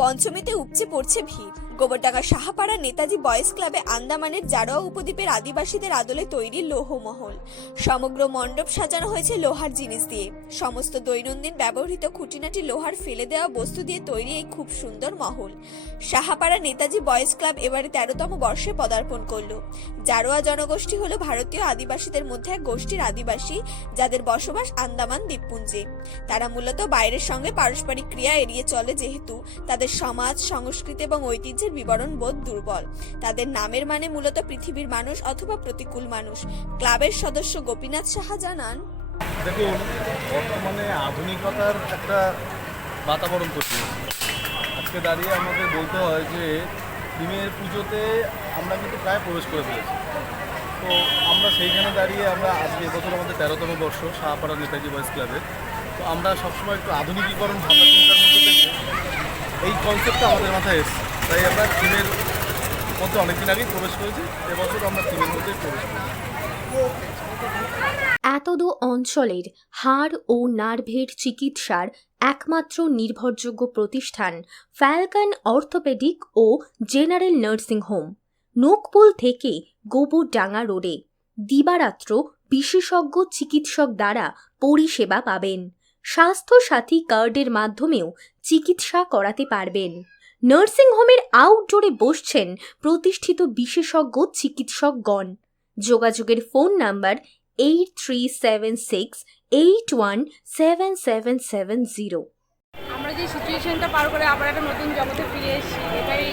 পঞ্চমীতে উপচে পড়ছে ভিড়। গোবরডাঙ্গা সাহাপাড়া নেতাজি বয়েজ ক্লাবে আন্দামানের জারোয়া উপদ্বীপের আদিবাসীদের আদলে তৈরি লৌহমহল। সমগ্র মণ্ডপ সাজানো হয়েছে লোহার জিনিস দিয়ে। সমস্ত দৈনন্দিন ব্যবহৃত খুঁটিনাটি লোহার ফেলে দেওয়া বস্তু দিয়ে তৈরি এই খুব সুন্দর মহল। সাহাপাড়া নেতাজি বয়েজ ক্লাব এবারে 13তম বর্ষে পদার্পণ করল। জারোয়া জনগোষ্ঠী হলো ভারতীয় আদিবাসীদের মধ্যে এক গোষ্ঠীর আদিবাসী, যাদের বসবাস আন্দামান দ্বীপপুঞ্জে। তারা মূলত বাইরের সঙ্গে পারস্পরিক ক্রিয়া এড়িয়ে চলে, যেহেতু তাদের সমাজ, সংস্কৃতি এবং ঐতিহ্যের বিবরণ বোধ দুর্বল। তাদের নামের মানে মূলত পৃথিবীর মানুষ অথবা প্রতিকূল মানুষ। ক্লাবের সদস্য গোপীনাথ সাহা জানান, দেখুন, বর্তমানে আধুনিকতার একটা বাতাবরণ তৈরি হচ্ছে। আজকে দাঁড়িয়ে আমাদের বলতে হয় যে থিমের পুজোতে আমরা কিন্তু প্রায় প্রবেশ করে ফেলেছি। তো আমরা সেইখানে দাঁড়িয়ে আজকে এবছর আমাদের 13তম বর্ষ সাহাপাড়া নেতাজি বয়েজ ক্লাবের। তো আমরা সবসময় একটু আধুনিকীকরণ ভাবনা চিন্তার মধ্যে থেকে এই কনসেপ্টটা আমাদের মাথায় এসেছে। তাই আমরা থিমের মধ্যে অনেকদিন আগেই প্রবেশ করেছি। এবছর আমরা থিমের মধ্যেই প্রবেশ করেছি। এতদূর অঞ্চলের হাড় ও নার্ভের চিকিৎসার একমাত্র নির্ভরযোগ্য প্রতিষ্ঠান ফ্যালকন অর্থোপেডিক ও জেনারেল নার্সিং হোম, নোকপুল থেকে গোবরডাঙ্গা রোডে। দিবারাত্র বিশেষজ্ঞ চিকিৎসক দ্বারা পরিষেবা পাবেন। স্বাস্থ্যসাথী কার্ডের মাধ্যমেও চিকিৎসা করাতে পারবেন। নার্সিংহোমের আউটডোরে বসছেন প্রতিষ্ঠিত বিশেষজ্ঞ চিকিৎসকগণ। যোগাযোগের ফোন নাম্বার 8376817770। আমরা যে সিচুয়েশনটা পার করে আবার একটা নতুন জগতে ফিরে এসেছি, এটাই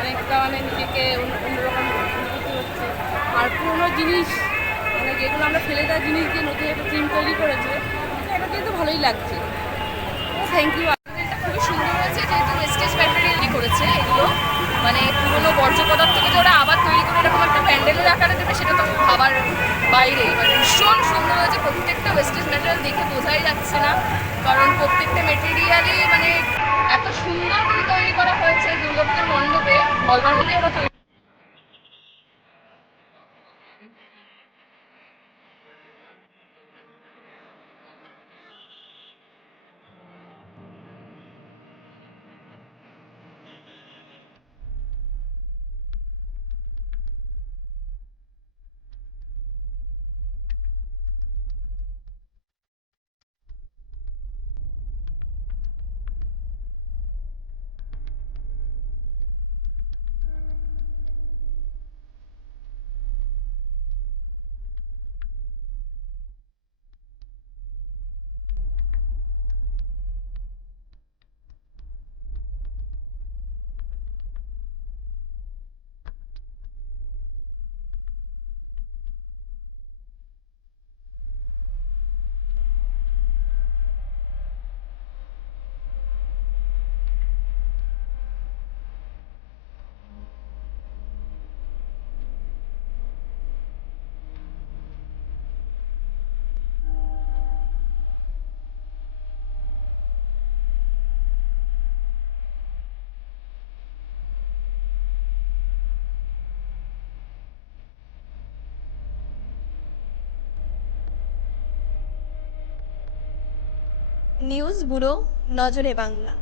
অনেকটা নিজেকে অন্যরকম অনুভূতি হচ্ছে। আর পুরোনো জিনিস যেগুলো আমরা ফেলে দেওয়া জিনিস দিয়ে নতুন একটা টিম তৈরি করেছে, এটা কিন্তু ভালোই লাগছে। Thank you. এটা খুবই সুন্দর হয়েছে, যেহেতু ওয়েস্টেজ ম্যাটেরিয়াল করেছে। এগুলো পুরোনো বর্জ্য পদার্থ থেকে ওরা আবার তৈরি করে এরকম একটা প্যান্ডেলের আকারে দেবে, সেটা তো খাবার বাইরে। ভীষণ সুন্দর হয়েছে। প্রত্যেকটা ওয়েস্টেজ ম্যাটেরিয়াল দেখে বোঝাই যাচ্ছে না, কারণ প্রত্যেকটা ম্যাটেরিয়ালই এত সুন্দর করে তৈরি করা হয়েছে। দুর্গাপুজোর মণ্ডপে অলমার্ডে ওরা তৈরি। নিউজ ব্যুরো, নজরে বাংলা।